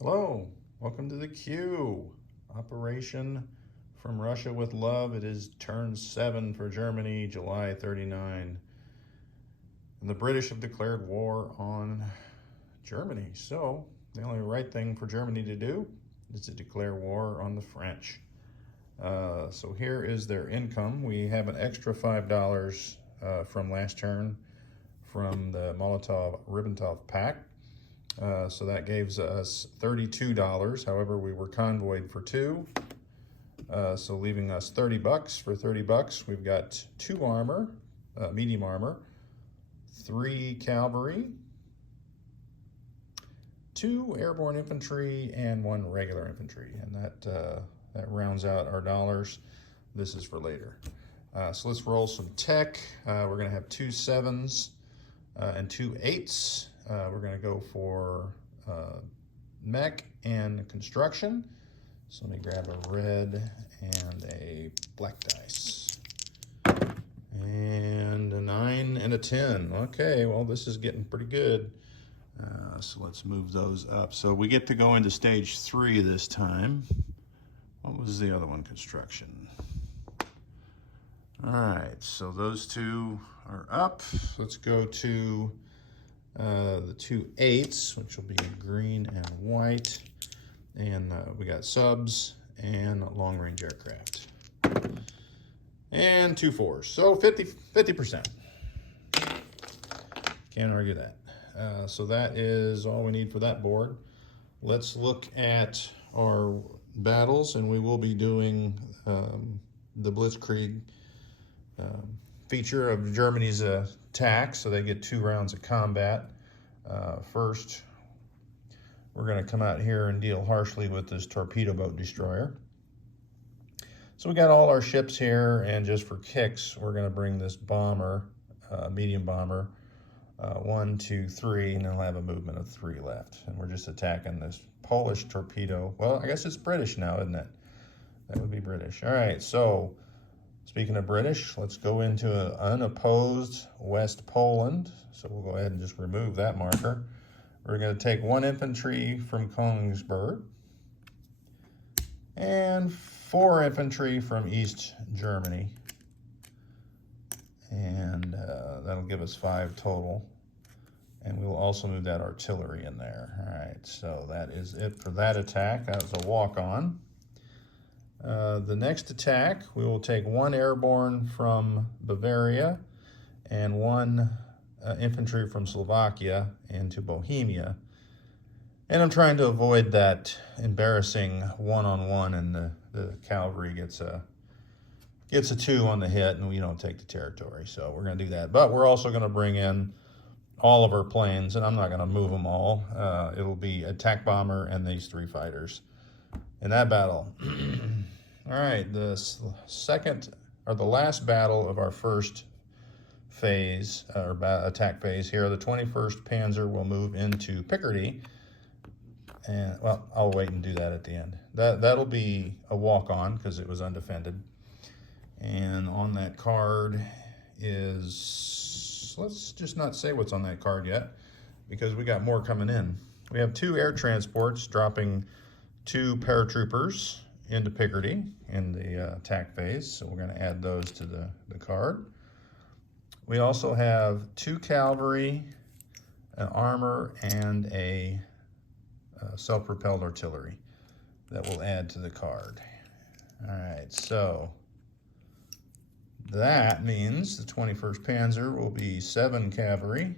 Hello, welcome to the Q. Operation from Russia with Love. It is turn 7 for Germany, July 39. And the British have declared war on Germany. So the only right thing for Germany to do is to declare war on the French. So here is their income. We have an extra $5 from last turn from the Molotov-Ribbentrop Pact. So that gives us $32. However, we were convoyed for 2. So leaving us $30. For $30, we've got 2 armor, medium armor, 3 cavalry, 2 airborne infantry, and 1 regular infantry. And that rounds out our dollars. This is for later. So let's roll some tech. We're going to have 2 7s and 2 8s. We're going to go for mech and construction. So let me grab a red and a black dice. And a 9 and a 10. Okay, well, this is getting pretty good. So let's move those up. So we get to go into stage 3 this time. What was the other one? Construction. All right, so those 2 are up. Let's go to the 2 8s, which will be green and white. And we got subs and long-range aircraft. And 2 4s, so 50%. Can't argue that. So that is all we need for that board. Let's look at our battles, and we will be doing the Blitzkrieg feature of Germany's attack, so they get 2 rounds of combat. First, we're going to come out here and deal harshly with this torpedo boat destroyer. So we got all our ships here, and just for kicks, we're going to bring this bomber, medium bomber, 1, 2, 3, and then we'll have a movement of 3 left. And we're just attacking this Polish torpedo. Well, I guess it's British now, isn't it? That would be British. All right, so speaking of British, let's go into an unopposed West Poland. So we'll go ahead and just remove that marker. We're going to take 1 infantry from Königsberg and 4 infantry from East Germany. And that'll give us 5 total. And we will also move that artillery in there. All right, so that is it for that attack. That was a walk-on. The next attack, we will take 1 airborne from Bavaria and 1 infantry from Slovakia into Bohemia. And I'm trying to avoid that embarrassing one-on-one, and the cavalry gets a 2 on the hit, and we don't take the territory. So we're going to do that. But we're also going to bring in all of our planes, and I'm not going to move them all. It'll be attack bomber and these 3 fighters in that battle. All right, the second or the last battle of our first phase, or attack phase here, the 21st Panzer will move into Picardy. And, well, I'll wait and do that at the end. That'll be a walk-on because it was undefended. And on that card is, let's just not say what's on that card yet, because we got more coming in. We have 2 air transports dropping 2 paratroopers into Picardy in the attack phase, so we're going to add those to the card. We also have 2 cavalry, an armor, and a self-propelled artillery that we'll add to the card. All right, so that means the 21st Panzer will be 7 cavalry,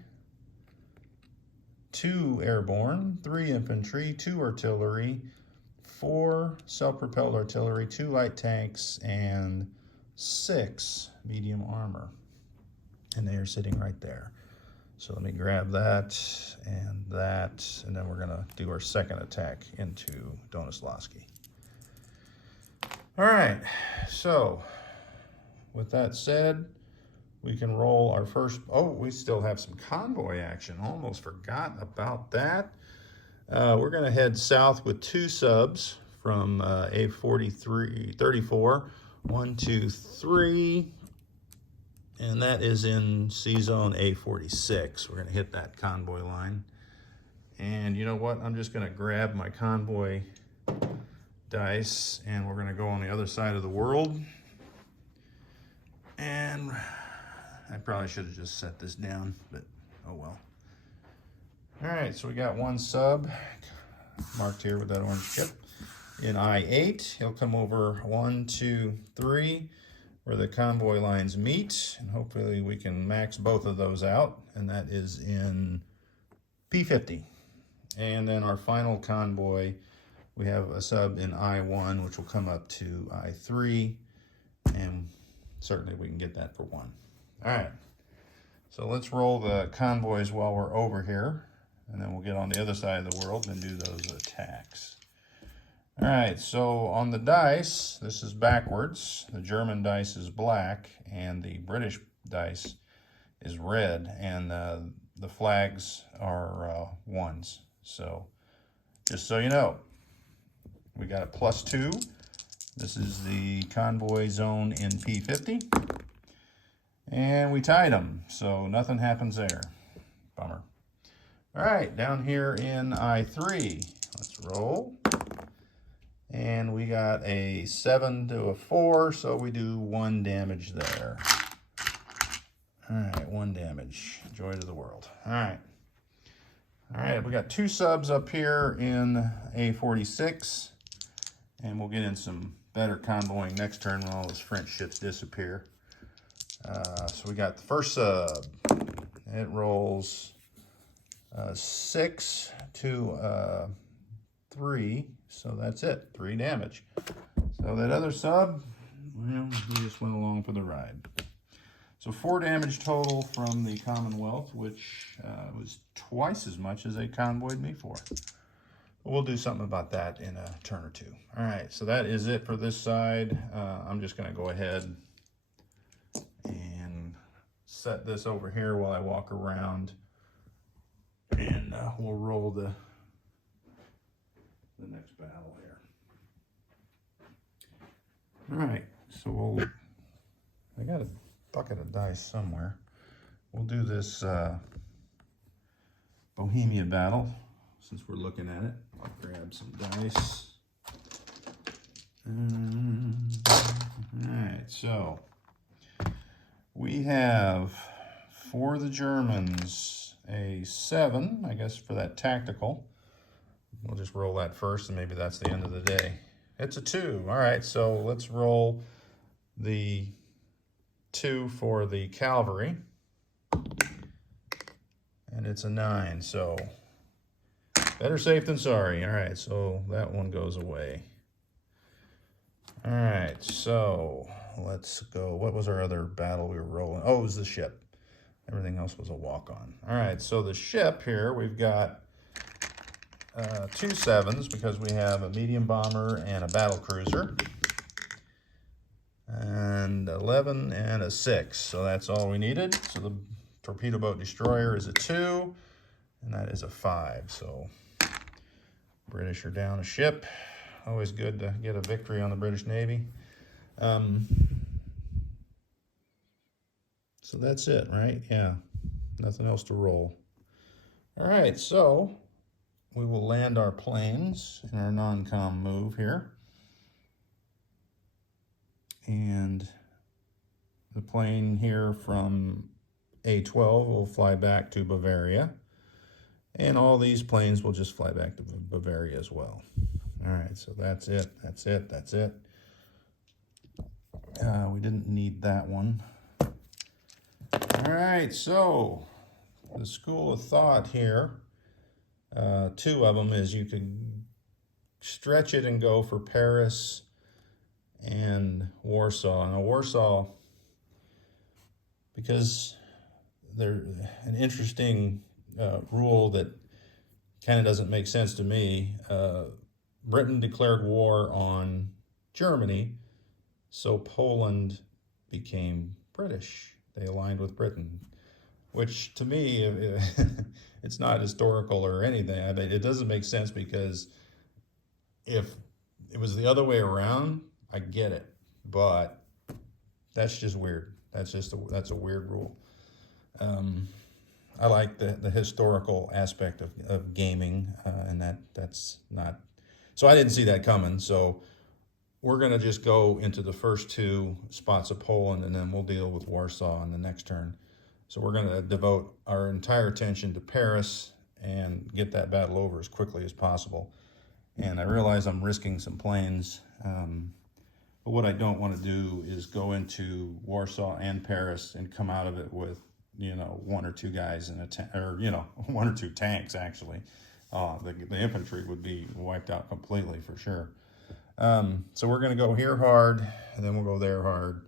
2 airborne, 3 infantry, 2 artillery, 4 self-propelled artillery, 2 light tanks, and 6 medium armor. And they are sitting right there. So let me grab that, and then we're gonna do our second attack into Donoslavsky. All right, so with that said, we can roll our first, we still have some convoy action. Almost forgot about that. We're gonna head south with 2 subs from A34, 1, 2, 3, and that is in C-Zone A46. We're gonna hit that convoy line. And you know what? I'm just going to grab my Convoy dice and we're going to go on the other side of the world. And I probably should have just set this down, but oh well. All right, so we got one sub marked here with that orange chip. In I-8, he'll come over 1, 2, 3, where the convoy lines meet, and hopefully we can max both of those out, and that is in P50. And then our final convoy, we have a sub in I-1, which will come up to I-3, and certainly we can get that for 1. All right, so let's roll the convoys while we're over here, and then we'll get on the other side of the world and do those attacks. All right, so on the dice, this is backwards. The German dice is black, and the British dice is red, and the flags are ones. So just so you know, we got a +2. This is the convoy zone in P50. And we tied them, so nothing happens there. Bummer. All right, down here in I3, let's roll. And we got a 7 to a 4, so we do 1 damage there. All right, 1 damage. Joy to the world. All right. All right, we got 2 subs up here in A46, and we'll get in some better convoying next turn when all those French ships disappear. So we got the first sub. It rolls 6 to 3, so that's it, 3 damage. So that other sub, well, he just went along for the ride. So 4 damage total from the Commonwealth, which was twice as much as they convoyed me for. But we'll do something about that in a turn or 2. All right, so that is it for this side. I'm just gonna go ahead and set this over here while I walk around, and we'll roll the next battle here. All right, so I got a bucket of dice somewhere. We'll do this Bohemia battle since we're looking at it. I'll grab some dice. All right, so we have for the Germans a 7, I guess, for that tactical. We'll just roll that first, and maybe that's the end of the day. It's a 2. All right, so let's roll the 2 for the cavalry. And it's a 9, so better safe than sorry. All right, so that one goes away. All right, so let's go. What was our other battle we were rolling? Oh, it was the ship. Everything else was a walk-on. All right, so the ship here, we've got 2 7s because we have a medium bomber and a battle cruiser, and 11 and a 6, so that's all we needed. So the torpedo boat destroyer is a 2, and that is a 5. So British are down a ship. Always good to get a victory on the British Navy. So that's it, right? Yeah, nothing else to roll. All right, so we will land our planes in our non-com move here. And the plane here from A12 will fly back to Bavaria. And all these planes will just fly back to Bavaria as well. All right, so that's it, that's it, that's it. We didn't need that one. All right, so the school of thought here, 2 of them is you could stretch it and go for Paris and Warsaw. Now Warsaw, because they're an interesting rule that kind of doesn't make sense to me. Britain declared war on Germany, so Poland became British. They aligned with Britain, which to me, it's not historical or anything. I mean, it doesn't make sense, because if it was the other way around, I get it, but that's just weird. That's a weird rule. I like the historical aspect of gaming, and that's not, so I didn't see that coming. So we're going to just go into the first two spots of Poland, and then we'll deal with Warsaw in the next turn. So we're going to devote our entire attention to Paris and get that battle over as quickly as possible. And I realize I'm risking some planes, but what I don't want to do is go into Warsaw and Paris and come out of it with, you know, one or two guys in a tank, or, you know, one or two tanks actually. The infantry would be wiped out completely for sure. So we're going to go here hard, and then we'll go there hard,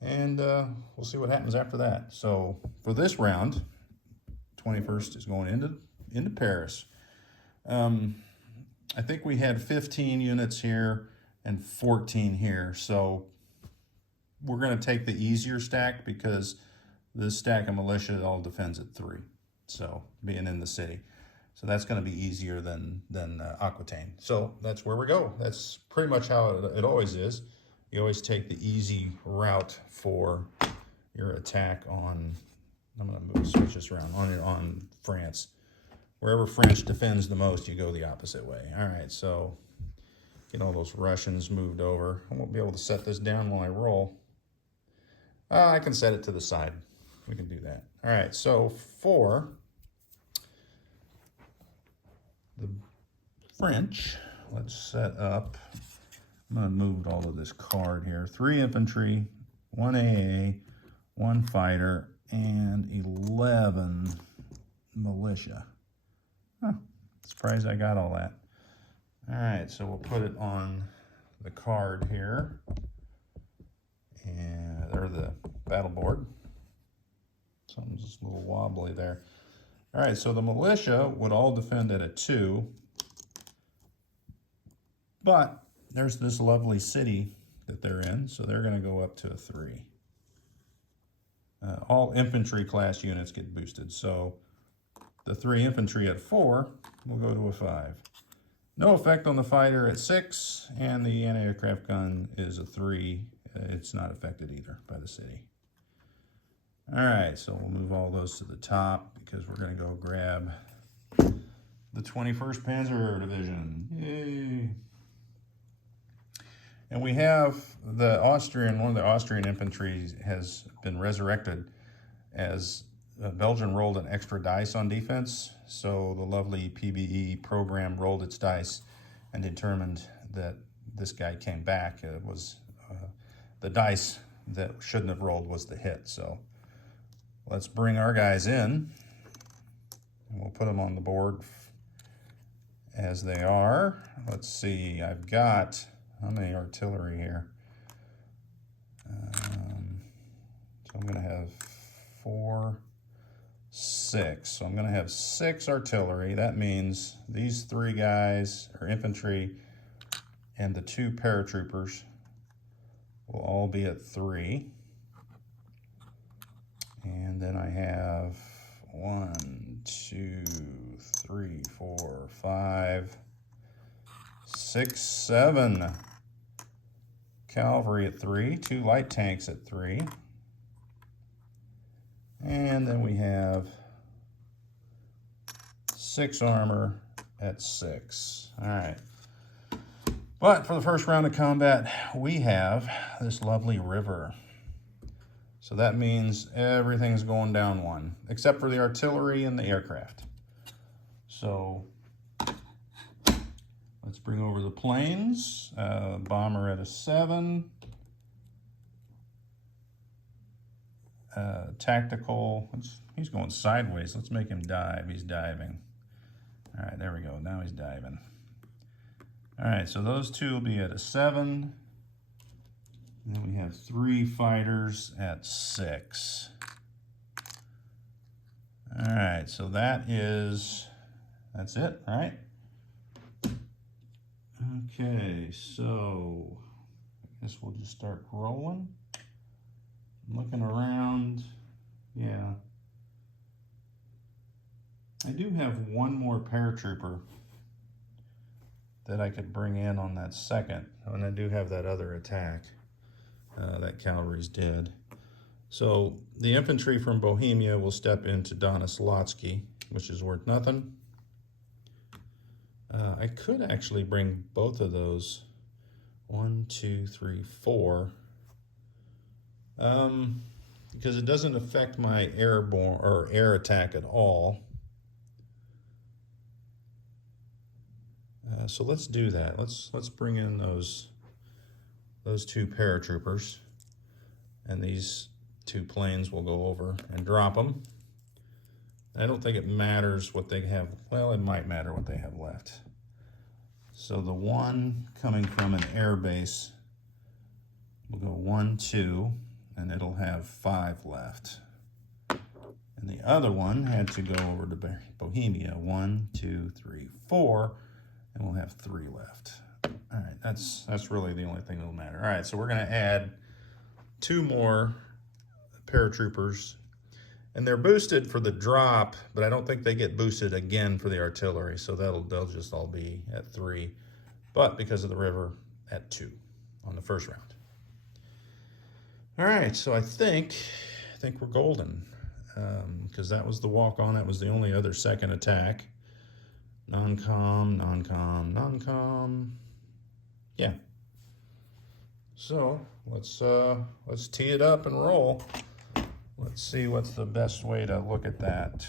and we'll see what happens after that. So for this round, 21st is going into Paris. I think we had 15 units here and 14 here. So we're going to take the easier stack because this stack of militia all defends at 3. So being in the city. So that's going to be easier than Aquitaine. So that's where we go. That's pretty much how it always is. You always take the easy route for your attack on, I'm going to switch this around, on France. Wherever France defends the most, you go the opposite way. All right, so get all those Russians moved over. I won't be able to set this down while I roll. I can set it to the side. We can do that. All right, so for the French, let's set up, I'm going to move all of this card here. 3 infantry, 1 AA, 1 fighter, and 11 militia. Huh, surprised I got all that. All right, so we'll put it on the card here, and or the battle board. Something's just a little wobbly there. All right, so the militia would all defend at a 2, but there's this lovely city that they're in, so they're going to go up to a 3. All infantry class units get boosted, so the 3 infantry at 4 will go to a 5. No effect on the fighter at 6, and the anti-aircraft gun is a 3. It's not affected either by the city. All right, so we'll move all those to the top because we're going to go grab the 21st Panzer Division. Yay! And we have the Austrian, one of the Austrian infantry has been resurrected as Belgium rolled an extra dice on defense. So the lovely PBE program rolled its dice and determined that this guy came back. It was the dice that shouldn't have rolled was the hit. So let's bring our guys in, and we'll put them on the board as they are. Let's see, I've got, how many artillery here? So I'm going to have 4, 6. So I'm going to have 6 artillery. That means these 3 guys are infantry, and the 2 paratroopers will all be at 3. And then I have 1, 2, 3, 4, 5, 6, 7 cavalry at 3, 2 light tanks at 3. And then we have 6 armor at 6. All right. But for the first round of combat, we have this lovely river. So that means everything's going down 1, except for the artillery and the aircraft. So let's bring over the planes. Bomber at a 7. Tactical, he's going sideways. Let's make him dive. He's diving. All right, there we go. Now he's diving. All right, so those 2 will be at a 7. And then we have 3 fighters at 6. All right, so that's it, right? Okay, so I guess we'll just start rolling. Looking around, yeah. I do have 1 more paratrooper that I could bring in on that second, and I do have that other attack. That cavalry's dead. So the infantry from Bohemia will step into Donislavsky, which is worth nothing. I could actually bring both of those. 1, 2, 3, 4. Because it doesn't affect my airborne or air attack at all. So let's do that. Let's bring in those 2 paratroopers, and these 2 planes will go over and drop them. I don't think it matters what they have. Well, it might matter what they have left. So the one coming from an air base will go 1, 2, and it'll have 5 left. And the other one had to go over to Bohemia. 1, 2, 3, 4, and we'll have 3 left. All right, that's really the only thing that'll matter. All right, so we're gonna add 2 more paratroopers, and they're boosted for the drop, but I don't think they get boosted again for the artillery, so they'll just all be at 3, but because of the river, at 2 on the first round. All right, so I think we're golden, because that was the walk-on. That was the only other second attack. Non-com, non-com, non-com. Yeah. So let's tee it up and roll. Let's see what's the best way to look at that.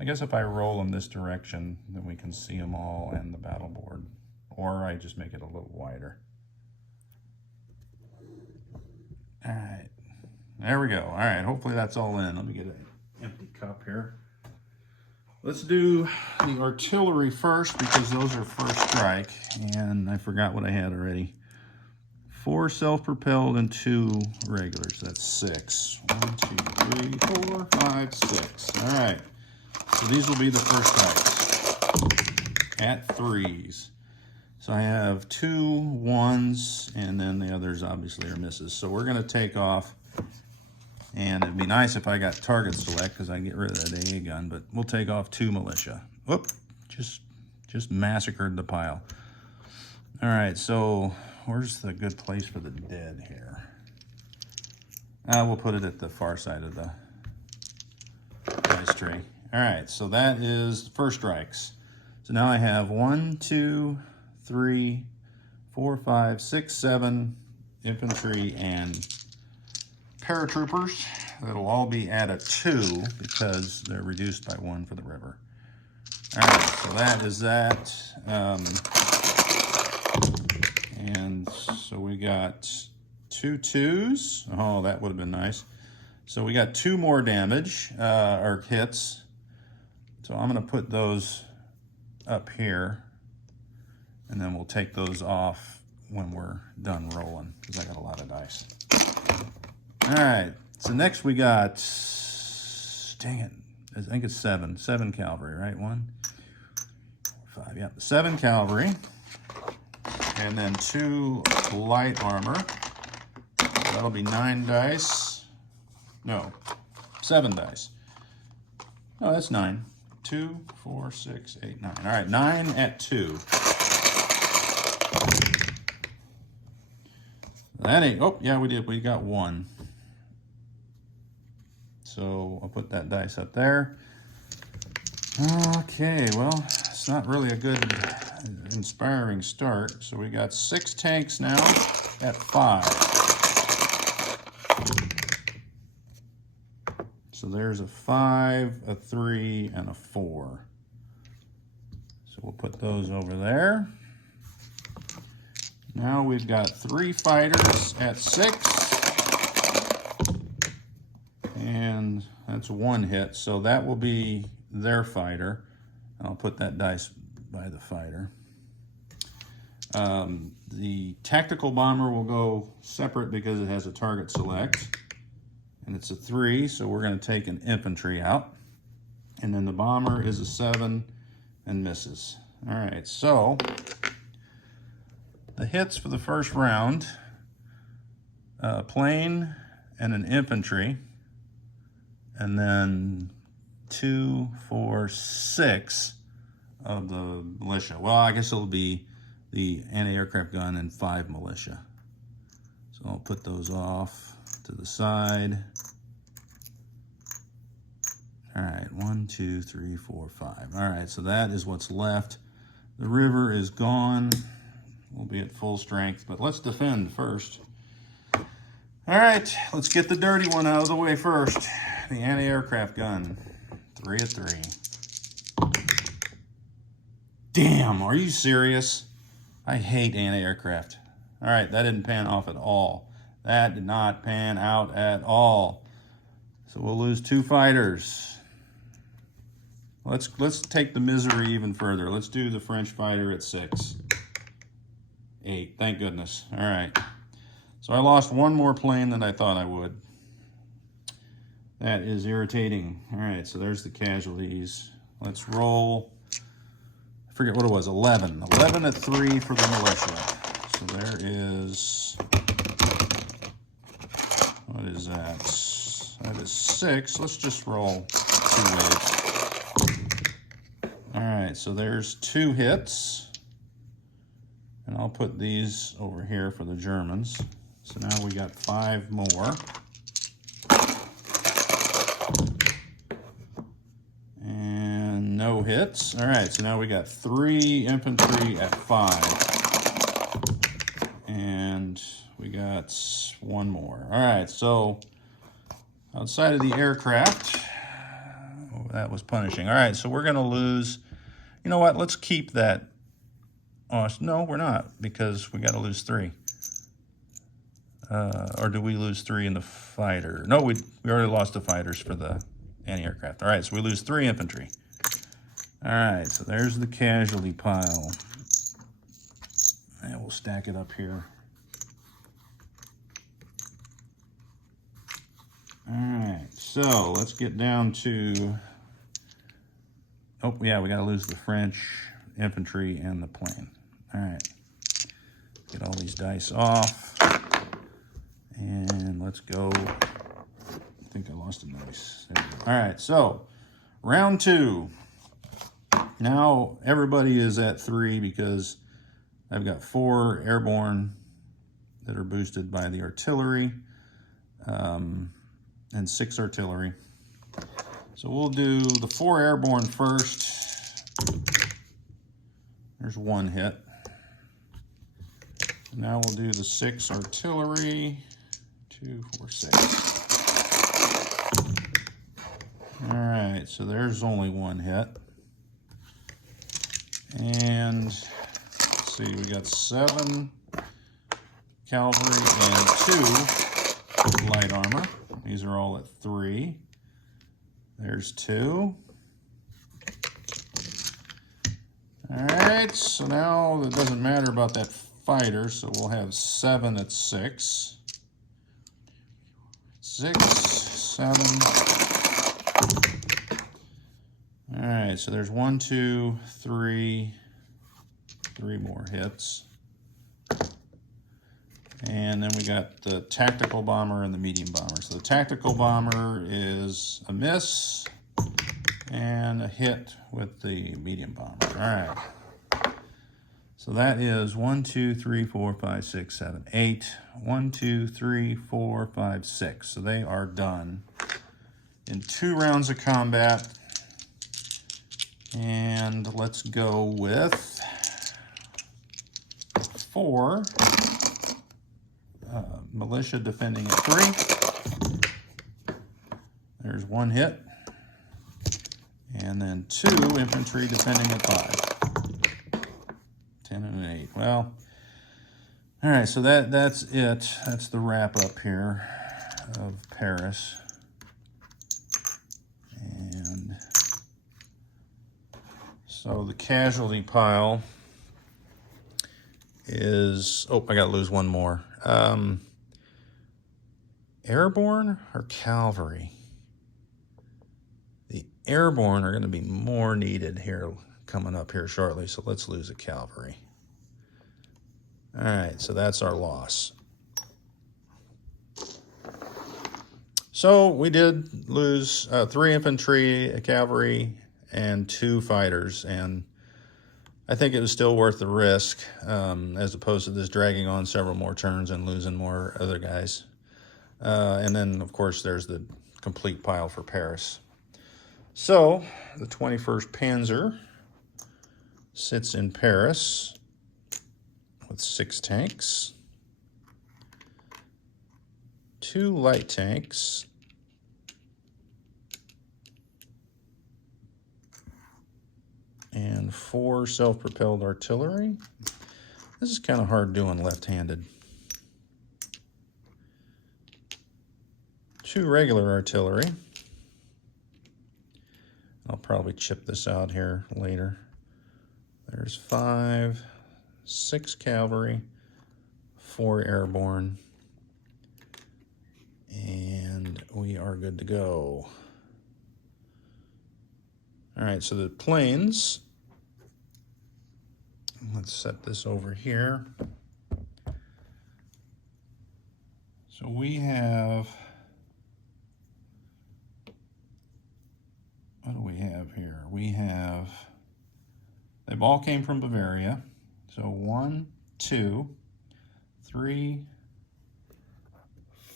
I guess if I roll them this direction, then we can see them all and the battle board. Or I just make it a little wider. All right, there we go. All right, hopefully that's all in. Let me get an empty cup here. Let's do the artillery first, because those are first strike, and I forgot what I had already. 4 self-propelled and 2 regulars. That's 6. 1, 2, 3, 4, 5, 6. All right, so these will be the first strikes at 3s. So I have 2 1s, and then the others obviously are misses. So we're gonna take off, and it'd be nice if I got target select, because I can get rid of that AA gun, but we'll take off 2 militia. Whoop, just massacred the pile. All right, so where's the good place for the dead here? We'll put it at the far side of the dice tray. All right, so that is first strikes. So now I have 1, 2, 3, 4, 5, 6, 7 infantry and paratroopers. That'll all be at a 2 because they're reduced by 1 for the river. All right, so that is that. And so we got 2 2s. Oh, that would have been nice. So we got 2 more damage, or hits. So I'm gonna put those up here, and then we'll take those off when we're done rolling, because I got a lot of dice. All right, so next we got, dang it, I think it's 7 cavalry, right? 1, 4, 5, yeah, 7 cavalry, and then 2 light armor. That'll be 9 dice. No, 7 dice. Oh, that's 9. 2, 4, 6, 8, 9. All right, 9 at 2. That ain't, oh, yeah, we did. We got 1. So I'll put that dice up there. Okay, well, it's not really a good, inspiring start. So we got 6 tanks now at 5. So there's a 5, a 3, and a 4. So we'll put those over there. Now we've got 3 fighters at 6. And that's 1 hit, so that will be their fighter. I'll put that dice by the fighter. The tactical bomber will go separate because it has a target select. And it's a 3, so we're going to take an infantry out. And then the bomber is a 7 and misses. All right, so the hits for the first round, a plane and an infantry, and then 2, 4, 6 of the militia. Well, I guess it'll be the anti-aircraft gun and 5 militia. So I'll put those off to the side. All right, 1, 2, 3, 4, 5. All right, so that is what's left. The river is gone. We'll be at full strength, but let's defend first. All right, let's get the dirty one out of the way first. The anti-aircraft gun. 3 of 3. Damn, are you serious? I hate anti-aircraft. All right, that didn't pan off at all. That did not pan out at all. So we'll lose 2 fighters. Let's take the misery even further. Let's do the French fighter at 6. 8, thank goodness. All right. So I lost 1 more plane than I thought I would. That is irritating. All right, so there's the casualties. Let's roll. I forget what it was, 11. 11 at 3 for the militia. So there is, what is that? That is 6. Let's just roll 2 waves. All right, so there's 2 hits. And I'll put these over here for the Germans. So now we got 5 more. And no hits. All right, so now we got 3 infantry at 5. And we got 1 more. All right, so outside of the aircraft, oh, that was punishing. All right, so we're gonna lose, you know what, let's keep that. Oh, no, we're not, because we gotta lose 3. Or do we lose 3 in the fighter? No, we already lost the fighters for the anti-aircraft. All right, so we lose 3 infantry. All right, so there's the casualty pile. And we'll stack it up here. All right, so let's get down to, oh yeah, we gotta lose the French infantry and the plane. All right, get all these dice off. And let's go. I think I lost a dice. There we go. All right, so round 2. Now everybody is at 3 because I've got 4 airborne that are boosted by the artillery, and 6 artillery. So we'll do the 4 airborne first. There's 1 hit. Now we'll do the 6 artillery. 2, 4, 6. All right, so there's only 1 hit. And let's see, we got 7 cavalry and 2 light armor. These are all at 3. There's 2. All right, so now it doesn't matter about that fighter, so we'll have 7 at 6. 6, 7. All right, so there's 1, 2, 3 more hits. And then we got the tactical bomber and the medium bomber. So the tactical bomber is a miss and a hit with the medium bomber. All right. So that is 1, 2, 3, 4, 5, 6, 7, 8. 1, 2, 3, 4, 5, 6. So they are done in 2 rounds of combat. And let's go with 4 militia defending at 3. There's 1 hit. And then 2 infantry defending at 5. 10 and an 8. Well, all right, so that's it. That's the wrap up here of Paris. And so the casualty pile is, oh, I gotta lose 1 more. Airborne or cavalry? The airborne are gonna be more needed here coming up here shortly, so let's lose a cavalry. All right, so that's our loss. So we did lose 3 infantry, a cavalry, and 2 fighters, and I think it was still worth the risk, as opposed to this dragging on several more turns and losing more other guys. And then, of course, there's the complete pile for Paris. So, the 21st Panzer sits in Paris with 6 tanks, 2 light tanks, and 4 self-propelled artillery. This is kind of hard doing left-handed. 2 regular artillery. I'll probably chip this out here later. There's 5, 6 cavalry, 4 airborne, and we are good to go. All right, so the planes, let's set this over here. So we have, what do we have here? We have, they all came from Bavaria. So 1, 2, 3,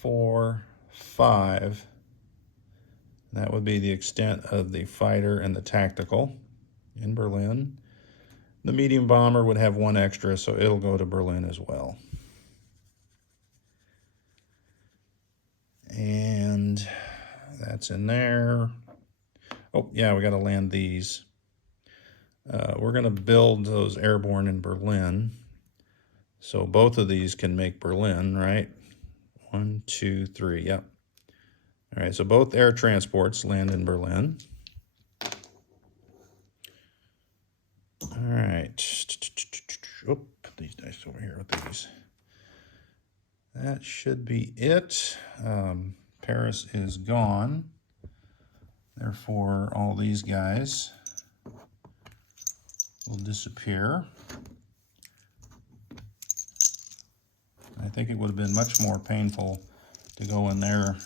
4, 5. That would be the extent of the fighter and the tactical in Berlin. The medium bomber would have 1 extra, so it'll go to Berlin as well. And that's in there. Oh, yeah, we got to land these. We're going to build those airborne in Berlin. So both of these can make Berlin, right? 1, 2, 3, yep. All right, so both air transports land in Berlin. All right. Oh, put these dice over here with these. That should be it. Paris is gone. Therefore, all these guys will disappear. I think it would have been much more painful to go in there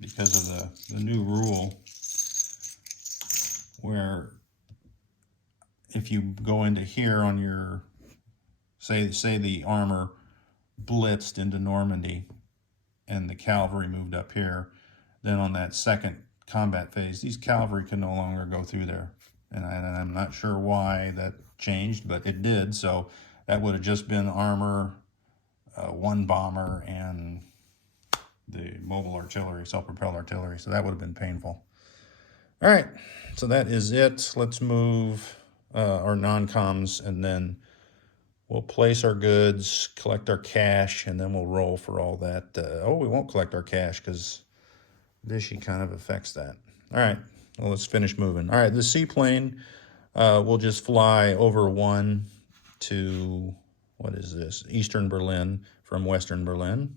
because of the new rule where if you go into here on your, say the armor blitzed into Normandy and the cavalry moved up here, then on that second combat phase, these cavalry can no longer go through there. And I'm not sure why that changed, but it did. So that would have just been armor, 1 bomber, and the mobile artillery, self-propelled artillery. So that would have been painful. All right, so that is it. Let's move our non-coms, and then we'll place our goods, collect our cash, and then we'll roll for all that. Oh, we won't collect our cash because Vichy kind of affects that. All right, well, let's finish moving. All right, the seaplane will just fly over 1 to, what is this, Eastern Berlin from Western Berlin.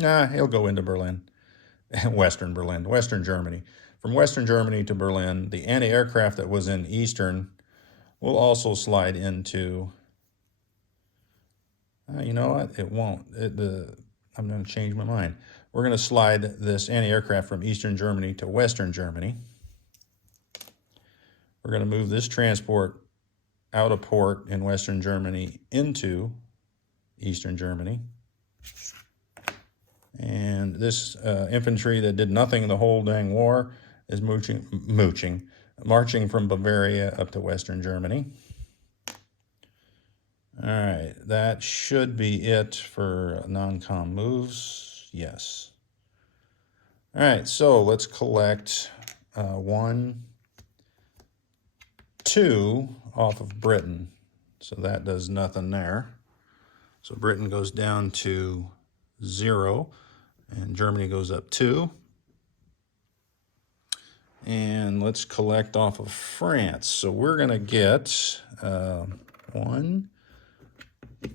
Nah, he'll go into Berlin. Western Germany. From Western Germany to Berlin, the anti-aircraft that was in Eastern will also slide into, you know what, it won't. I'm going to change my mind. We're going to slide this anti-aircraft from Eastern Germany to Western Germany. We're going to move this transport out of port in Western Germany into Eastern Germany. And this infantry that did nothing the whole dang war is marching from Bavaria up to Western Germany. All right, that should be it for non-com moves. Yes. All right, so let's collect 1, 2 off of Britain. So that does nothing there. So Britain goes down to 0, and Germany goes up 2. And let's collect off of France. So we're going to get 1,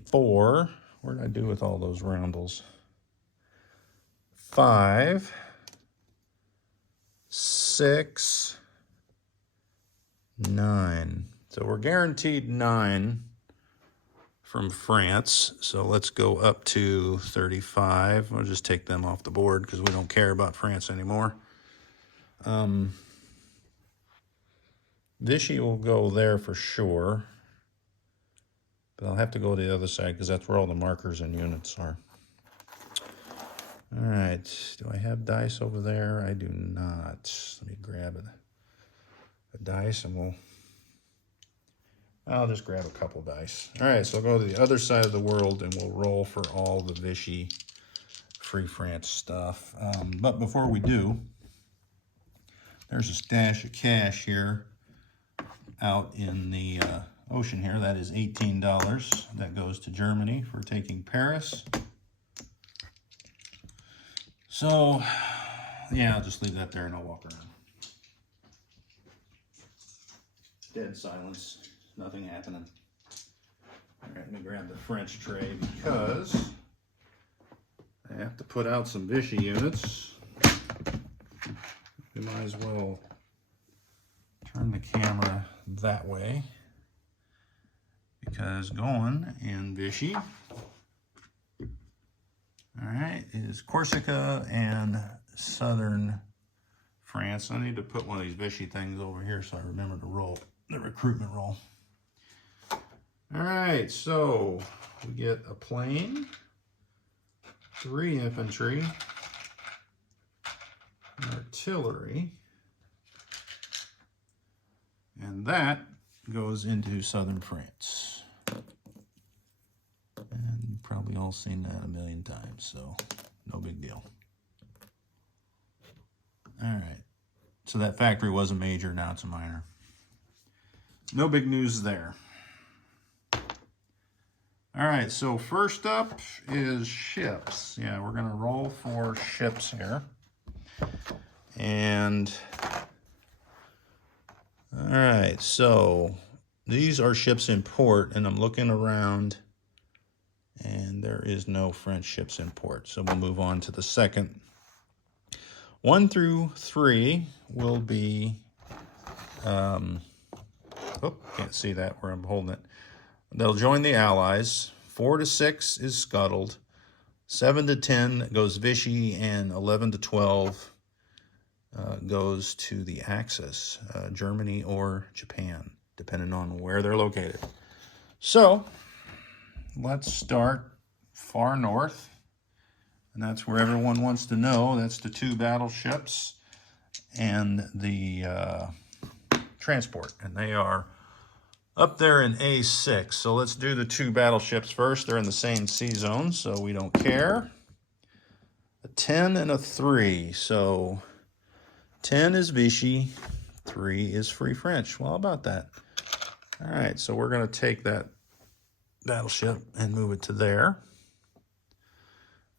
4. What did I do with all those roundels? 5, 6, 9. So we're guaranteed 9 from France. So let's go up to 35. We'll just take them off the board because we don't care about France anymore. Vichy will go there for sure. But I'll have to go to the other side because that's where all the markers and units are. All right, do I have dice over there? I do not. Let me grab a dice and I'll just grab a couple dice. All right, so I'll go to the other side of the world and we'll roll for all the Vichy Free France stuff. But before we do, there's a stash of cash here out in the ocean here. That is $18. That goes to Germany for taking Paris. So, yeah, I'll just leave that there and I'll walk around. Dead silence. Nothing happening. All right, let me grab the French tray because I have to put out some Vichy units. We might as well turn the camera that way because going in Vichy, all right, is Corsica and southern France. I need to put one of these Vichy things over here so I remember to roll the recruitment roll. All right, so we get a plane, 3 infantry, artillery, and that goes into southern France. And you've probably all seen that a million times, so no big deal. All right, so that factory was a major, now it's a minor. No big news there. All right, so first up is ships. Yeah, we're gonna roll for ships here. And, all right, so these are ships in port, and I'm looking around, and there is no French ships in port. So we'll move on to the second. 1 through 3 will be, oh, can't see that where I'm holding it. They'll join the Allies. 4 to 6 is scuttled. 7 to 10 goes Vichy, and 11 to 12 goes to the Axis, Germany or Japan, depending on where they're located. So let's start far north, and that's where everyone wants to know. That's the 2 battleships and the transport, and they are up there in A6. So let's do the 2 battleships first. They're in the same sea zone, so we don't care. A 10 and a 3. So 10 is Vichy, 3 is Free French. Well, how about that? All right, so we're going to take that battleship and move it to there.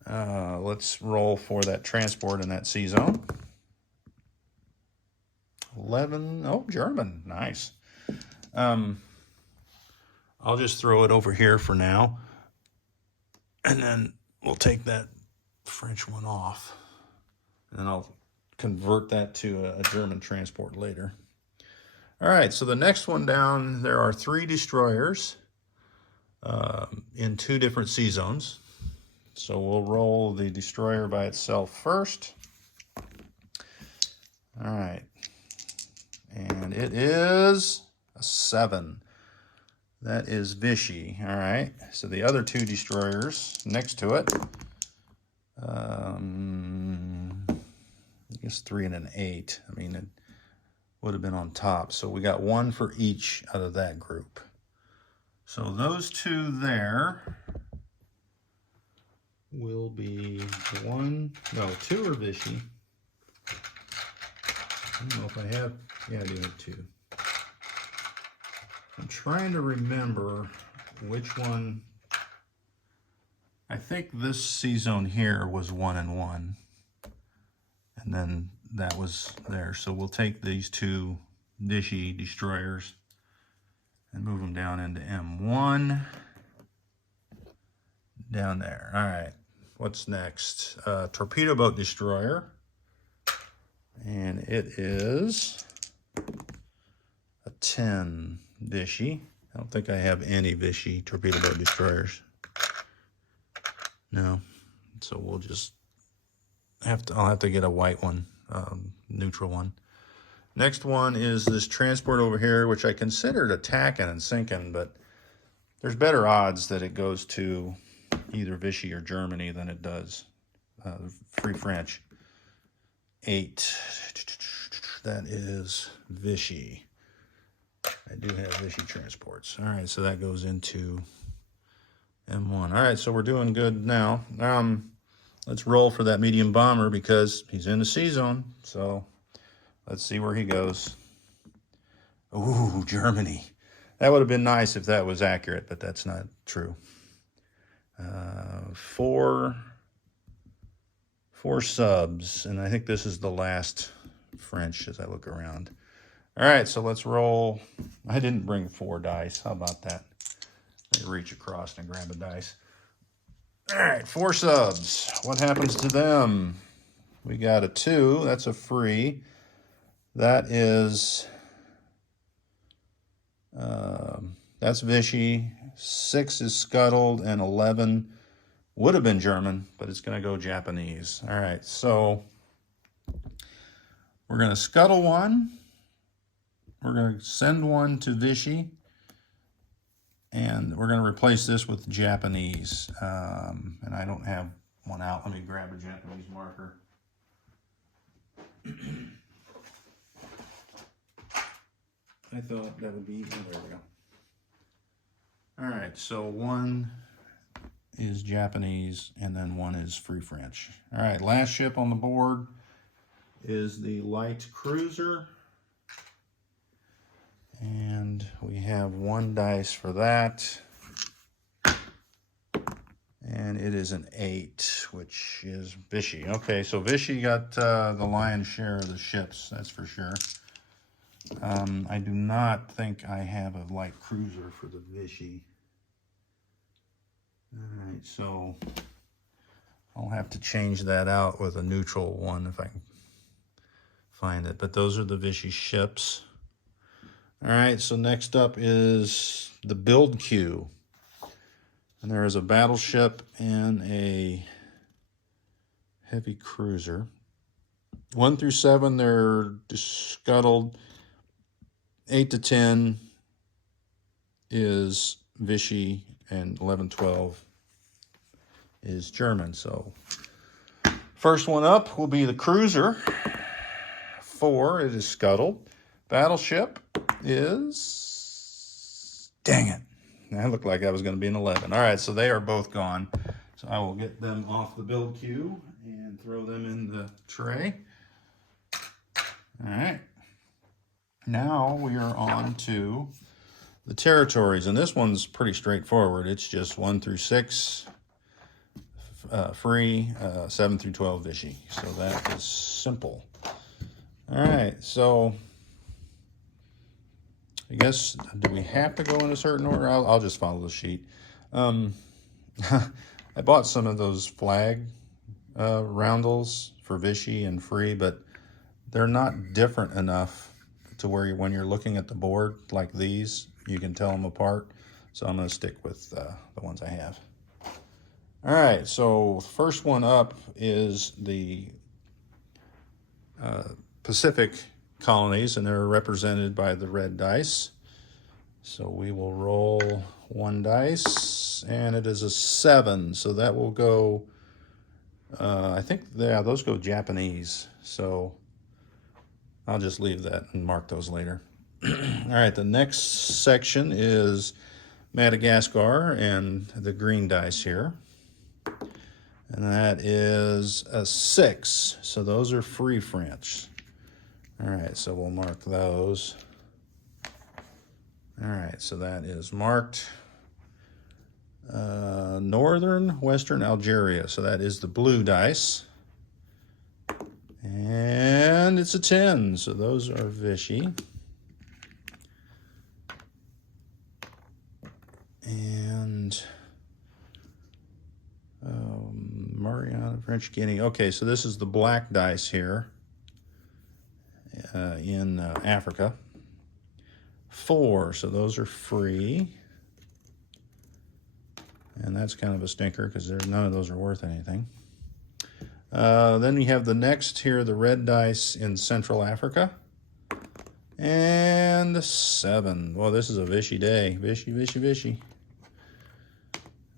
Let's roll for that transport in that sea zone. 11, oh, German, nice. I'll just throw it over here for now, and then we'll take that French one off, and then I'll convert that to a German transport later. All right, so the next one down, there are 3 destroyers in 2 different sea zones. So we'll roll the destroyer by itself first. All right, and it is a 7. That is Vichy. All right, so the other 2 destroyers next to it, I guess 3 and an 8. I mean, it would have been on top. So we got 1 for each out of that group. So those 2 there will be 2 are Vichy. I don't know if I have, yeah, I do have 2. I'm trying to remember which one. I think this sea zone here was 1 and 1. And then that was there. So we'll take these 2 Vichy destroyers and move them down into M1. Down there. All right. What's next? Torpedo boat destroyer. And it is a 10 Vichy. I don't think I have any Vichy torpedo boat destroyers. No. So we'll just I'll have to get a white one, neutral one. Next one is this transport over here, which I considered attacking and sinking, but there's better odds that it goes to either Vichy or Germany than it does Free French. 8. That is Vichy. I do have Vichy transports. All right, so that goes into M1. All right, so we're doing good now. Let's roll for that medium bomber because he's in the C zone. So let's see where he goes. Ooh, Germany. That would have been nice if that was accurate, but that's not true. 4 subs, and I think this is the last French as I look around. All right, so let's roll. I didn't bring 4 dice. How about that? Let me reach across and grab a dice. All right, 4 subs. What happens to them? We got a 2. That's a free. That is... that's Vichy. 6 is scuttled, and 11 would have been German, but it's going to go Japanese. All right, so we're going to scuttle 1. We're going to send 1 to Vichy, and we're going to replace this with Japanese. And I don't have one out. Let me grab a Japanese marker. I thought that would be easy. There we go. All right, so 1 is Japanese, and then 1 is Free French. All right, last ship on the board is the light cruiser. And we have 1 dice for that. And it is an 8, which is Vichy. Okay, so Vichy got the lion's share of the ships, that's for sure. I do not think I have a light cruiser for the Vichy. All right, so I'll have to change that out with a neutral one if I can find it. But those are the Vichy ships. All right, so next up is the build queue. And there is a battleship and a heavy cruiser. 1 through 7, they're scuttled. 8 to 10 is Vichy, and 11, 12 is German. So first one up will be the cruiser. 4, it is scuttled. Battleship is... Dang it. That looked like I was going to be an 11. All right, so they are both gone. So I will get them off the build queue and throw them in the tray. All right. Now we are on to the territories, and this one's pretty straightforward. It's just 1 through 6 free, 7 through 12 Vichy. So that is simple. All right, so I guess, do we have to go in a certain order? I'll just follow the sheet. I bought some of those flag roundels for Vichy and free, but they're not different enough to where when you're looking at the board like these, you can tell them apart. So I'm going to stick with the ones I have. All right, so first one up is the Pacific colonies, and they're represented by the red dice. So we will roll 1 dice, and it is a 7. So that will go, I think, yeah, those go Japanese. So I'll just leave that and mark those later. All right, the next section is Madagascar and the green dice here. And that is a 6. So those are Free French. All right, so we'll mark those. All right, so that is marked. Northern Western Algeria. So that is the blue dice. And it's a 10. So those are Vichy. And Mariana, French Guinea. Okay, so this is the black dice here in Africa. 4, so those are free. And that's kind of a stinker because none of those are worth anything. Then we have the next here, the red dice in Central Africa. And 7. Well, this is a Vichy day. Vichy, Vichy, Vichy.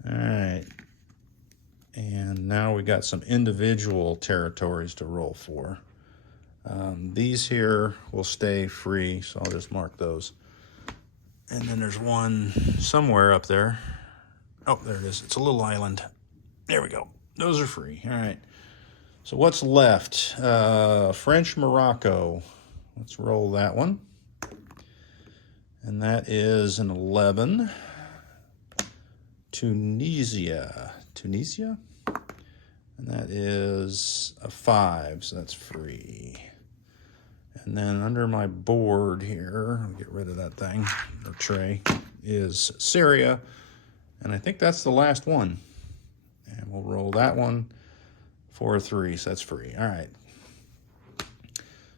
All right. And now we got some individual territories to roll for. These here will stay free, so I'll just mark those. And then there's one somewhere up there. Oh, there it is. It's a little island. There we go. Those are free. All right. So what's left? French Morocco. Let's roll that one. And that is an 11. Tunisia. And that is a 5, so that's free. And then under my board here, I'll get rid of that thing, or tray, is Syria. And I think that's the last one. And we'll roll that one for a 3, so that's free. All right.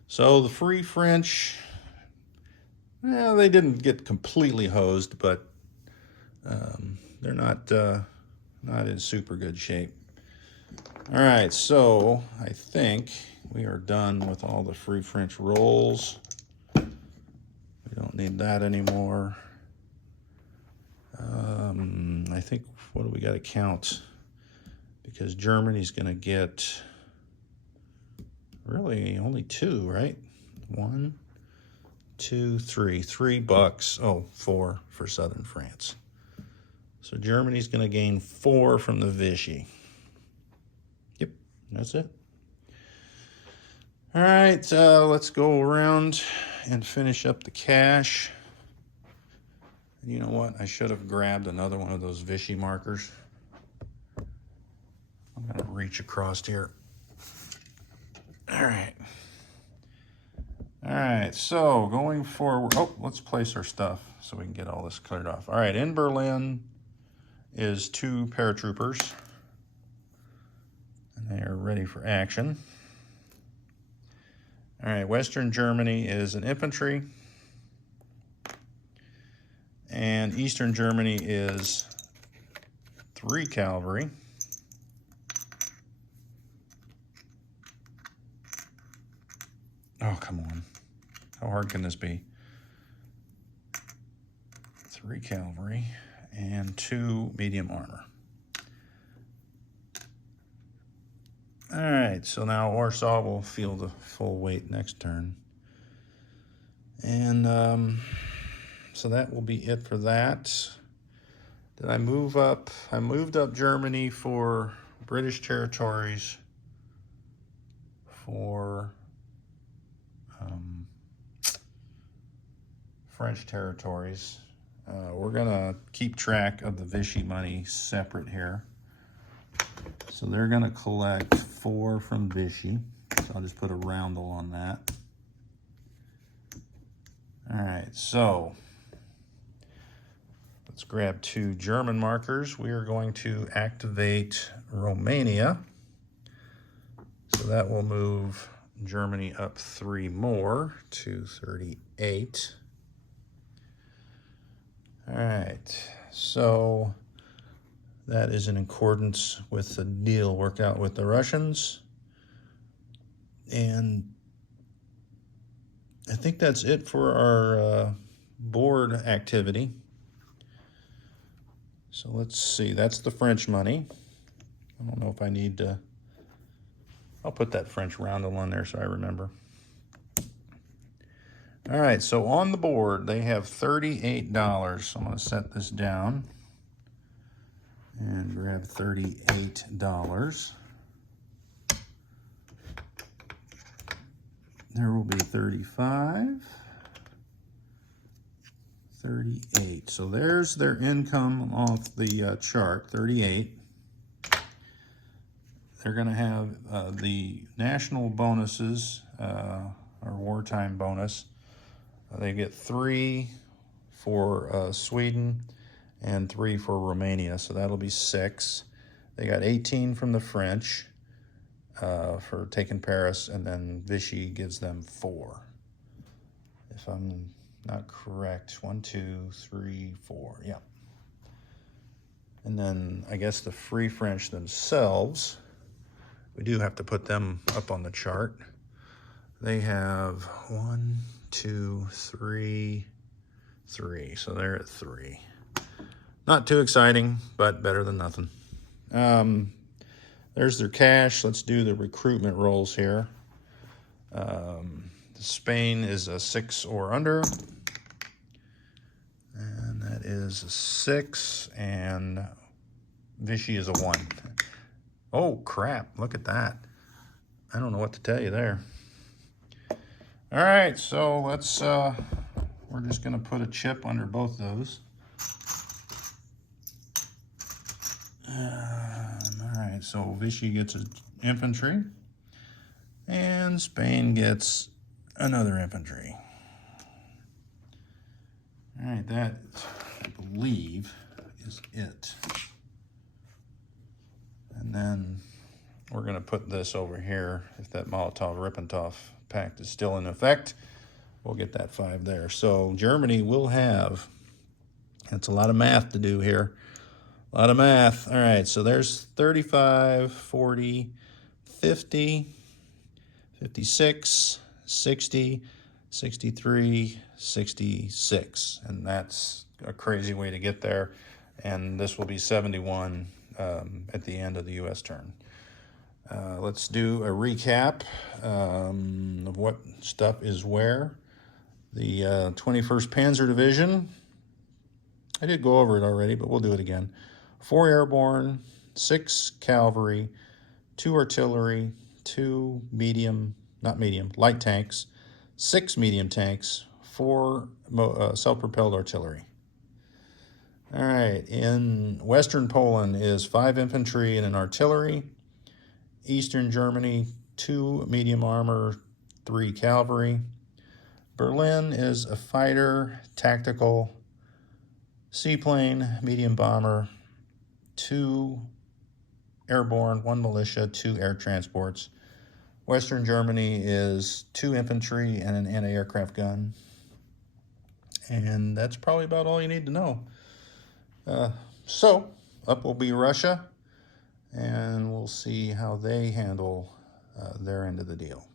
So the Free French, well, they didn't get completely hosed, but they're not in super good shape. All right, so I think we are done with all the Free French rolls. We don't need that anymore. I think, what do we got to count? Because Germany's going to get really only 2, right? 1, 2, 3. $3. Oh, 4 for southern France. So Germany's going to gain 4 from the Vichy. Yep, that's it. All right, let's go around and finish up the cash. You know what? I should have grabbed another one of those Vichy markers. I'm going to reach across here. All right. All right, so going forward, oh, let's place our stuff so we can get all this cleared off. All right, in Berlin is 2 paratroopers, and they are ready for action. All right, Western Germany is an infantry, and Eastern Germany is 3 cavalry. Oh, come on. How hard can this be? 3 cavalry and 2 medium armor. All right, so now Warsaw will feel the full weight next turn. And so that will be it for that. Did I move up? I moved up Germany for British territories for French territories. We're gonna keep track of the Vichy money separate here. So they're gonna collect 4 from Vichy. So I'll just put a roundel on that. All right, so let's grab 2 German markers. We are going to activate Romania. So that will move Germany up 3 more to 38. All right, so that is in accordance with the deal worked out with the Russians. And I think that's it for our board activity. So let's see, that's the French money. I don't know if I need to, I'll put that French roundel on there so I remember. All right, so on the board, they have $38. So I'm gonna set this down and grab $38. There will be 35, 38. So there's their income off the chart, 38. They're gonna have the national bonuses, or wartime bonus. They get 3 for Sweden and 3 for Romania, so that'll be 6. They got 18 from the French for taking Paris, and then Vichy gives them 4. If I'm not correct, 1, 2, 3, 4, yeah. And then I guess the Free French themselves, we do have to put them up on the chart. They have 1, 2, 3, 3. So they're at 3. Not too exciting, but better than nothing. there's their cash. Let's do the recruitment rolls here. Spain is a 6 or under. And that is a 6. And Vichy is a 1. Oh, crap. Look at that. I don't know what to tell you there. All right, so let's, we're just going to put a chip under both those. All right, so Vichy gets an infantry, and Spain gets another infantry. All right, that, I believe, is it. And then we're going to put this over here. If that Molotov-Ribbentrop pact is still in effect, we'll get that 5 there. So Germany will have, that's a lot of math to do here. A lot of math. All right, so there's 35, 40, 50, 56, 60, 63, 66. And that's a crazy way to get there. And this will be 71 at the end of the U.S. turn. Let's do a recap of what stuff is where. The 21st Panzer Division, I did go over it already, but we'll do it again. 4 airborne, 6 cavalry, 2 artillery, 2 light tanks, 6 medium tanks, 4 self-propelled artillery. All right, in Western Poland is 5 infantry and an artillery. Eastern Germany, 2 medium armor, 3 cavalry. Berlin is a fighter, tactical, seaplane, medium bomber, 2 airborne, 1 militia, 2 air transports. Western Germany is 2 infantry and an anti-aircraft gun. And that's probably about all you need to know. So up will be Russia, and we'll see how they handle their end of the deal.